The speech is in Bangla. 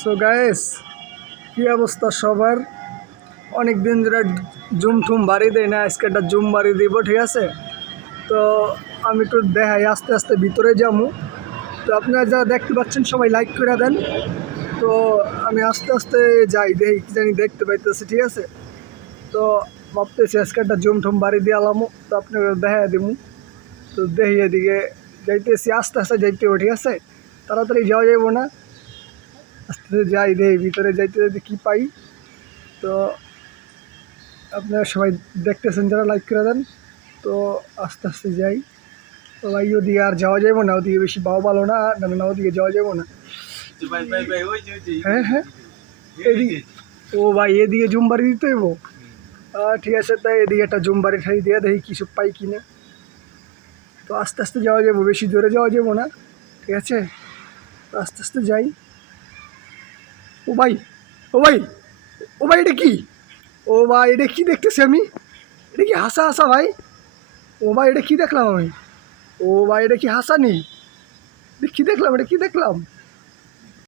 সো গায়েস কী অবস্থা সবার? অনেক দিন ধরে জুম ঠুম বাড়ি দেয় না, আজকে একটা জুম বাড়ি দিব, ঠিক আছে? তো আমি একটু দেখাই, আস্তে আস্তে ভিতরে যাব। তো আপনারা যারা দেখতে পাচ্ছেন, সবাই লাইক করে দেন। তো আমি আস্তে আস্তে যাই, দেখি কি জানি দেখতে পাইতেছি, ঠিক আছে? তো ভাবতেছি আজকে একটা জুম ঠুম বাড়ি দিয়ে আলামো, তো আপনাকে দেখা দিব তো দেখি এদিকে যাইতেছি, আস্তে আস্তে যাইতে হবে, ঠিক আছে? তাড়াতাড়ি যাওয়া যাব না। আস্তে আস্তে যাই দেখি ভিতরে যাইতে যাইতে কী পাই? তো আপনারা সবাই দেখতেছেন যারা লাইক করে দেন তো আস্তে আস্তে যাই। তো ভাই ওদিকে আর যাওয়া যাব না ওদিকে বেশি বাও ভালো না না না ওদিকে যাওয়া যাব না। হ্যাঁ হ্যাঁ। এদিকে ও ভাই এদিকে জুম বাড়ি দিতে হইব? ঠিক আছে তাই এদিকে একটা জুম বাড়ি ঠাই দিয়ে দেখি কিছু পাই কিনে। তো আস্তে আস্তে যাওয়া যাব বেশি জোরে যাওয়া যাব না। ঠিক আছে? আস্তে আস্তে যাই। ও ভাই ও ভাই ও ভাই, এটা কি? ও ভাই, এটা কি দেখতেছি আমি? এটা কি হাসা হাসা ভাই? ও ভাই, এটা কি দেখলাম আমি? ও ভাই, এটা কি হাসা নেই কি দেখলাম, এটা কি দেখলাম?